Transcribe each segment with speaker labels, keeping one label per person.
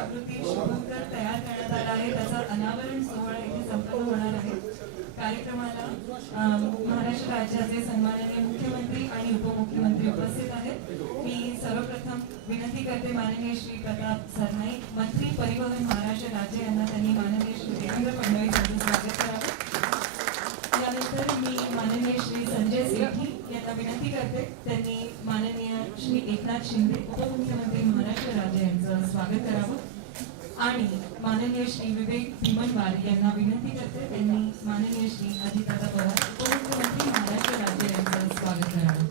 Speaker 1: जागृती शुभंकर तयार करण्यात आला आहे. त्याचा अनावरण सोहळा इथे संपन्न होणार आहे. कार्यक्रमाला महाराष्ट्र राज्याचे सन्माननीय मुख्यमंत्री आणि उपमुख्यमंत्री उपस्थित आहेत. मी सर्वप्रथम विनंती करते माननीय श्री प्रताप सरनाईक मंत्री परिवहन महाराष्ट्र राज्य यांना त्यांनी माननीय श्री देवेंद्र फडणवीस यांचं स्वागत करावं. यानंतर मी माननीय श्री संजय सेठी यांना विनंती करते. त्यांनी माननीय श्री एकनाथ शिंदे उपमुख्यमंत्री महाराष्ट्र राज्य यांचं स्वागत करावं. आणि माननीय श्री विवेक भीमनवार यांना विनंती करते त्यांनी माननीय श्री अजितदादा पवार उपमुख्यमंत्री महाराष्ट्र राज्य यांचं स्वागत करावं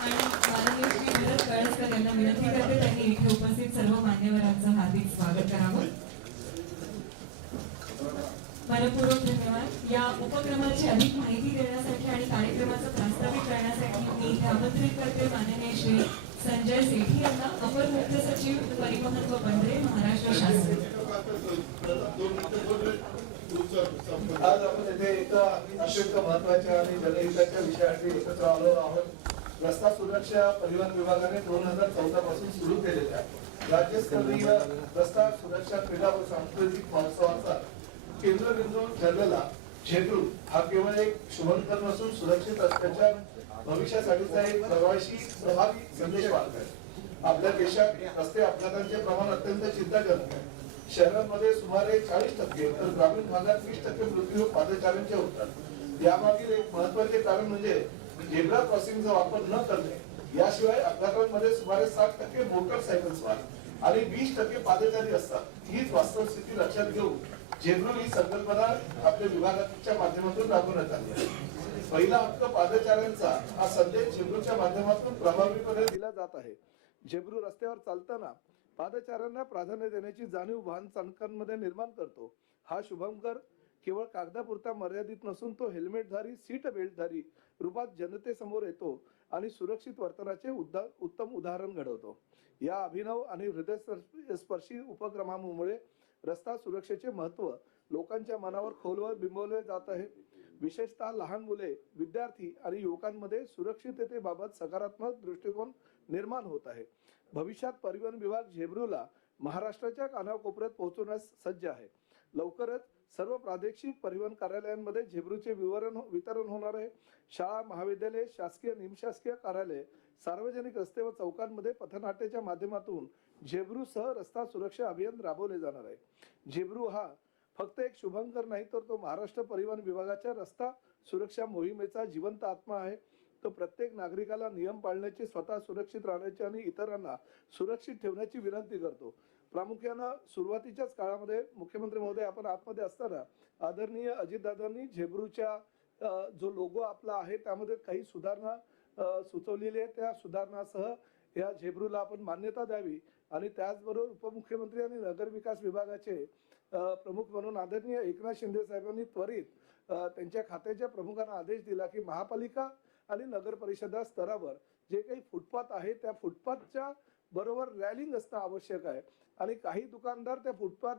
Speaker 1: आणि माननीय श्री विनोद कळसकर यांना विनंती करते त्यांनी इथे उपस्थित सर्व मान्यवरांचं हार्दिक स्वागत करावं मनपूर्वक धन्यवाद या उपक्रमाची अधिक माहिती देण्यासाठी आणि कार्यक्रमाचं प्रास्ताविक करण्यासाठी मी इथे आमंत्रित करते माननीय श्री संजय सेठी यांना अपर मुख्य सचिव परिवहन व बंदरे महाराष्ट्र शासन.
Speaker 2: आज आपण येथे एका अत्यंत महत्त्वाच्या आणि जनहिताच्या विषयासाठी एकत्र आलो आहोत. रस्ता सुरक्षा परिवहन विभागाने दोन हजार चौदा पासून सुरू केलेल्या राज्यस्तरीय रस्ता सुरक्षा क्रीडा व सांस्कृतिक महोत्सवाचा केंद्रबिंदू ठरलेला झेंडू हा केवळ एक शुभंकर नसून सुरक्षित रस्त्याच्या भविष्यासाठीचा एक प्रवासी प्रभावी संदेश वाहक आहे. आपल्या देशात रस्ते अपघातांचे प्रमाण अत्यंत चिंताजनक आहे. शहरांमध्ये सुमारे चाळीस टक्के तर ग्रामीण भागात वीस टक्के मृत्यू पादचाऱ्यांचे होतात. यामागील एक महत्त्वाचे कारण म्हणजे झेब्रा क्रॉसिंगचा वापर न करणे. याशिवाय अपघातांमध्ये सुमारे साठ टक्के मोटरसायकल स्वार आणि वीस टक्के पादचारी असतात. हीच वास्तव स्थिती लक्षात घेऊन झेब्रू ही संकल्पना आपल्या विभागाच्या माध्यमातून राबवण्यात आली आहे. पहिला हक्क पादचाऱ्यांचा हा संदेश झेब्रूच्या माध्यमातून प्रभावीपणे दिला जात आहे. झेब्रू रस्त्यावर चालताना पादचाऱ्यांना प्राधान्य देण्याची जाणीव वाहन चालकांमध्ये निर्माण करतो. हा शुभंकर केवळ कागदापुरता मर्यादित नसून तो हेल्मेटधारी सीट बेल्टधारी रूपात जनतेसमोर येतो आणि सुरक्षित वर्तनाचे उद्दा उत्तम उदाहरण घडवतो. या अभिनव आणि हृदयस्पर्शी उपक्रमामुळे रस्ता सुरक्षेचे महत्त्व लोकांच्या मनावर खोलवर बिंबवले जात आहे. विशेषतः लहान मुले विद्यार्थी आणि युवकांमध्ये सुरक्षिततेबाबत सकारात्मक दृष्टिकोन निर्माण होत आहे. भविष्यात परिवहन विभाग झेब्रूला महाराष्ट्राच्या कानाकोपऱ्यात पोहोचवण्यास सज्ज आहे. लवकरच सर्व प्रादेशिक परिवहन कार्यालयांमध्ये झेब्रूचे विवरण हो, वितरण होणार आहे. शाळा महाविद्यालय शासकीय निमशासकीय कार्यालय सार्वजनिक रस्ते व चौकांमध्ये पथनाट्याच्या माध्यमातून झेब्रू सह रस्ता सुरक्षा अभियान राबवले जाणार आहे. झेब्रू हा फक्त एक शुभंकर नाही तर तो महाराष्ट्र परिवहन विभागाच्या रस्ता सुरक्षा मोहिमेचा जिवंत आत्मा आहे. तो प्रत्येक नागरिकाला नियम पाळण्याची स्वतः सुरक्षित राहण्याची आणि इतरांना सुरक्षित ठेवण्याची विनंती करतो. प्रामुख्यानं सुरुवातीच्याच काळामध्ये मुख्यमंत्री महोदय आपण आतमध्ये असताना आदरणीय अजितदादांनी झेब्रूच्या जो लोगो आपला आहे त्यामध्ये काही सुधारणा सुचवलेली आहे. त्या सुधारणासह या झेब्रूला आपण मान्यता द्यावी आणि त्याचबरोबर उपमुख्यमंत्री आणि नगर विकास विभागाचे प्रमुख म्हणून आदरणीय एकनाथ शिंदे साहेबांनी त्वरित त्यांच्या खात्याच्या प्रमुखांना आदेश दिला की महापालिका आणि नगर परिषदा स्तरावर जे काही फुटपाथ आहे त्या फुटपाथच्या बरोबर रॅलिंग असणं आवश्यक आहे. आणि काही दुकानदार त्या फुटपाथ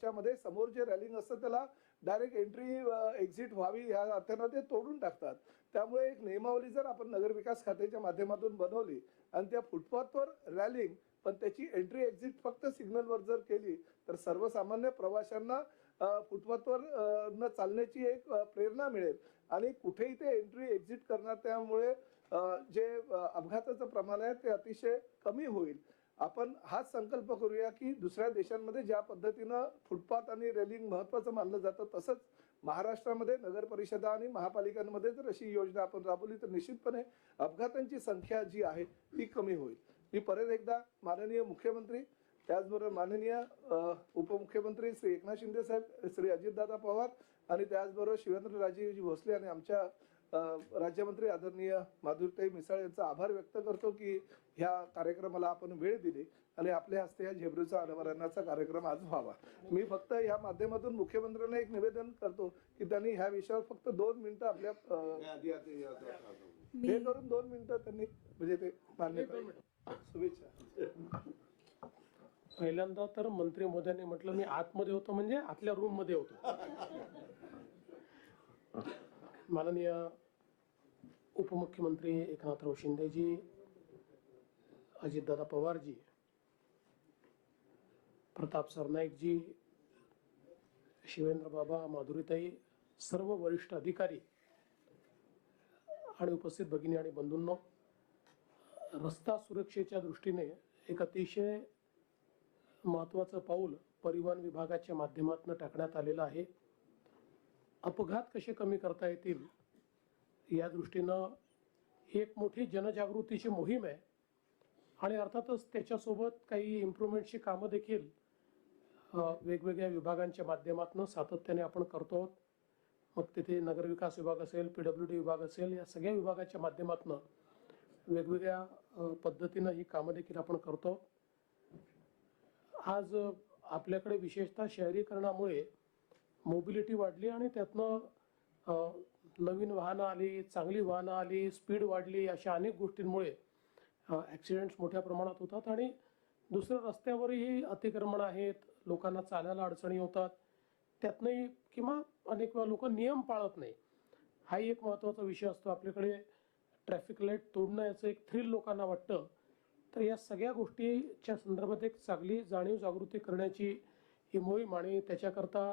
Speaker 2: च्या मध्ये समोर जे रॅलिंग असतं त्याला डायरेक्ट एंट्री एक्झिट व्हावी या अर्थानं ते तोडून टाकतात. त्यामुळे एक नियमावली जर आपण नगर विकास खात्याच्या माध्यमातून बनवली आणि त्या फुटपाथवर रॅलिंग पण त्याची एंट्री एक्झिट फक्त सिग्नलवर जर केली तर सर्वसामान्य प्रवाशांना फुटपाथवर न चालण्याची एक प्रेरणा मिळेल. आणि कुठेही ते एंट्री एक्झिट करणार त्यामुळे जे अपघाताचं प्रमाण आहे ते अतिशय कमी होईल. आपण हाच संकल्प करूया की दुसऱ्या देशांमध्ये ज्या पद्धतीनं फुटपाथ आणि रेलिंग महत्वाचं मानलं जातं तसंच महाराष्ट्रामध्ये नगर परिषदा आणि महापालिकांमध्ये जर अशी योजना आपण राबवली तर निश्चितपणे अपघातांची संख्या जी आहे ती कमी होईल. मी परत एकदा माननीय मुख्यमंत्री त्याचबरोबर माननीय उपमुख्यमंत्री श्री एकनाथ शिंदे साहेब श्री अजितदादा पवार आणि त्याचबरोबर शिवेंद्र राजेजी भोसले आणि आमच्या राज्यमंत्री आदरणीय माधुरताई मिसाळ यांचा आभार व्यक्त करतो की ह्या कार्यक्रमाला आपण वेळ दिली आणि आपल्या हस्ते या झेब्रूचा अनावरणाचा कार्यक्रम आज व्हावा. मी फक्त या माध्यमातून मुख्यमंत्र्यांना एक निवेदन करतो की त्यांनी ह्या विषयावर फक्त दोन मिनिटं आपल्या हे करून दोन मिनिटं त्यांनी म्हणजे ते मान्य शुभेच्छा.
Speaker 3: पहिल्यांदा तर मंत्री मोद्यांनी म्हटलं मी आतमध्ये होतो म्हणजे आतल्या रूममध्ये होतो. माननीय उपमुख्यमंत्री एकनाथराव शिंदेजी अजितदादा पवारजी प्रताप सरनाईकजी शिवेंद्र बाबा माधुरीताई सर्व वरिष्ठ अधिकारी आणि उपस्थित भगिनी आणि बंधूंनो रस्ता सुरक्षेच्या दृष्टीने एक अतिशय महत्त्वाचं पाऊल परिवहन विभागाच्या माध्यमातून टाकण्यात आलेलं आहे. अपघात कसे कमी करता येतील या दृष्टीनं ही एक मोठी जनजागृतीची मोहीम आहे. आणि अर्थातच त्याच्यासोबत काही इम्प्रूव्हमेंटची कामं देखील वेगवेगळ्या विभागांच्या माध्यमातून सातत्याने आपण करतो आहोत. मग तिथे नगरविकास विभाग असेल पी डब्ल्यू डी विभाग असेल या सगळ्या विभागाच्या माध्यमातून वेगवेगळ्या पद्धतीनं ही कामं देखील आपण करतो. आज आपल्याकडे विशेषतः शहरीकरणामुळे मोबिलिटी वाढली आणि त्यातनं नवीन वाहनं आली चांगली वाहनं आली स्पीड वाढली अशा अनेक गोष्टींमुळे ॲक्सिडेंट्स मोठ्या प्रमाणात होतात आणि दुसऱ्या रस्त्यावरही अतिक्रमण आहेत लोकांना चालायला अडचणी होतात. त्यातनंही किंवा अनेक वेळा लोक नियम पाळत नाही. हाही एक महत्त्वाचा विषय असतो आपल्याकडे. ट्रॅफिक लाइट तोडणं याचं एक थ्रिल लोकांना वाटतं. तर या सगळ्या गोष्टीच्या संदर्भात एक चांगली जाणीव जागृती करण्याची ही मोहीम आणि त्याच्याकरता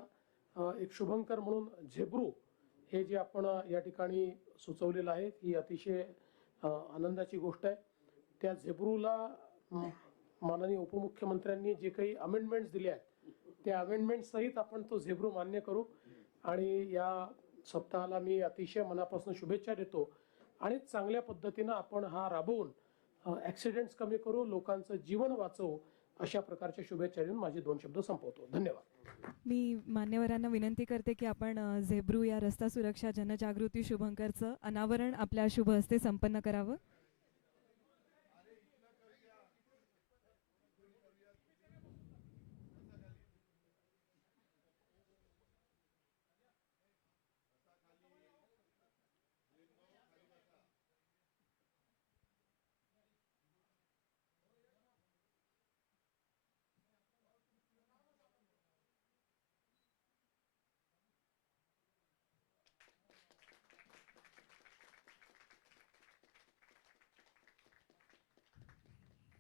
Speaker 3: एक शुभंकर म्हणून झेब्रू हे जे आपण या ठिकाणी सुचवलेलं आहे ही अतिशय आनंदाची गोष्ट आहे. त्या झेब्रूला माननीय उपमुख्यमंत्र्यांनी जे काही अमेंडमेंट्स दिले आहेत त्या अमेंडमेंटसहित आपण तो झेब्रू मान्य करू. आणि या सप्ताहाला मी अतिशय मनापासून शुभेच्छा देतो. आणि चांगल्या पद्धतीनं आपण हा राबवून ॲक्सिडेंट्स कमी करू लोकांचं जीवन वाचवू अशा प्रकारच्या शुभेच्छा देऊन माझे दोन शब्द संपवतो. धन्यवाद.
Speaker 1: मी मान्यवरांना विनंती करते की आपण झेब्रू या रस्ता सुरक्षा जनजागृती शुभंकरचं अनावरण आपल्या शुभ हस्ते संपन्न करावं.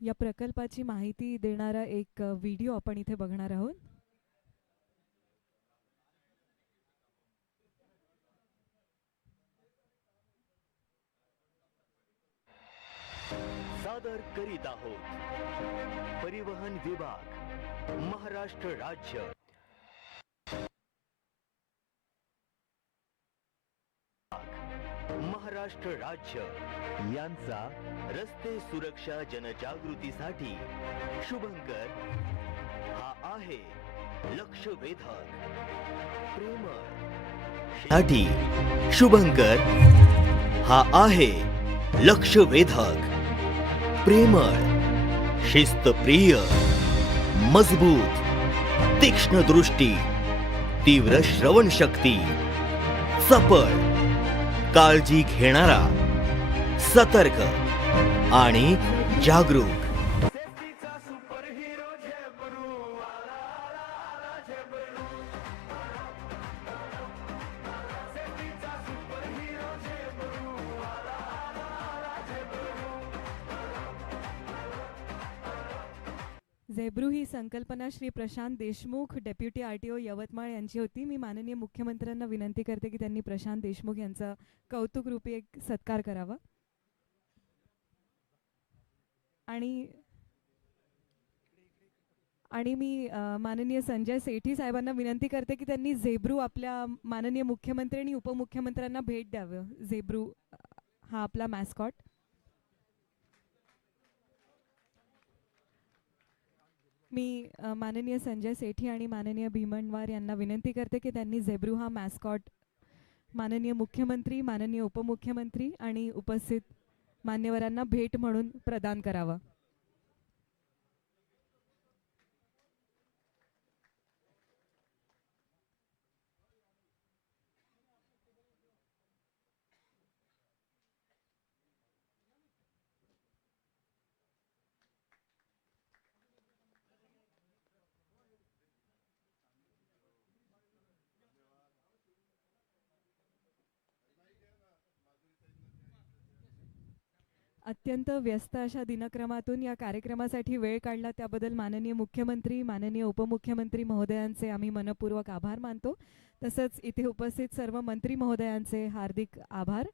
Speaker 1: या प्रकल्पाची माहिती देणारा एक व्हिडिओ आपण इथे बघणार आहोत.
Speaker 4: सादर करीत आहोत. परिवहन विभाग महाराष्ट्र राज्य. महाराष्ट्र राज्य. यांचा रस्ते सुरक्षा जनजागृतीसाठी शुभंकर. हा आहे लक्ष वेधक प्रेमळ. साठी शुभंकर. हा आहे लक्ष वेधक प्रेमळ. शिस्तप्रिय. मजबूत. तीक्ष्ण दृष्टी तीव्र श्रवण शक्ती चपळ काळजी घेणारा सतर्क आणि जागरूक.
Speaker 1: झेब्रू ही संकल्पना Shri Prashant Deshmukh deputy R T O Yavatmal यांची होती. मी माननीय मुख्यमंत्र्यांना विनंती करते की त्यांनी प्रशांत देशमुख यांचा कौतुकरूपी एक सत्कार करावा. आणि आणि मी माननीय संजय सेठी साहेबांना विनंती करते की त्यांनी झेब्रू आपल्या माननीय मुख्यमंत्री आणि उपमुख्यमंत्र्यांना भेट द्यावं. झेब्रू हा आपला मॅस्कॉट मी माननीय संजय सेठी आणि माननीय भीमनवार यांना विनंती करते की त्यांनी झेब्रू हा मॅस्कॉट माननीय मुख्यमंत्री माननीय उपमुख्यमंत्री आणि उपस्थित मान्यवरांना भेट म्हणून प्रदान करावा. अत्यंत व्यस्त अशा दिनक्रमातून या कार्यक्रमासाठी वेळ काढला. त्याबद्दल माननीय मुख्यमंत्री माननीय उपमुख्यमंत्री महोदयांचे आम्ही मनपूर्वक आभार मानतो. तसंच इथे उपस्थित सर्व मंत्री महोदयांचे हार्दिक आभार.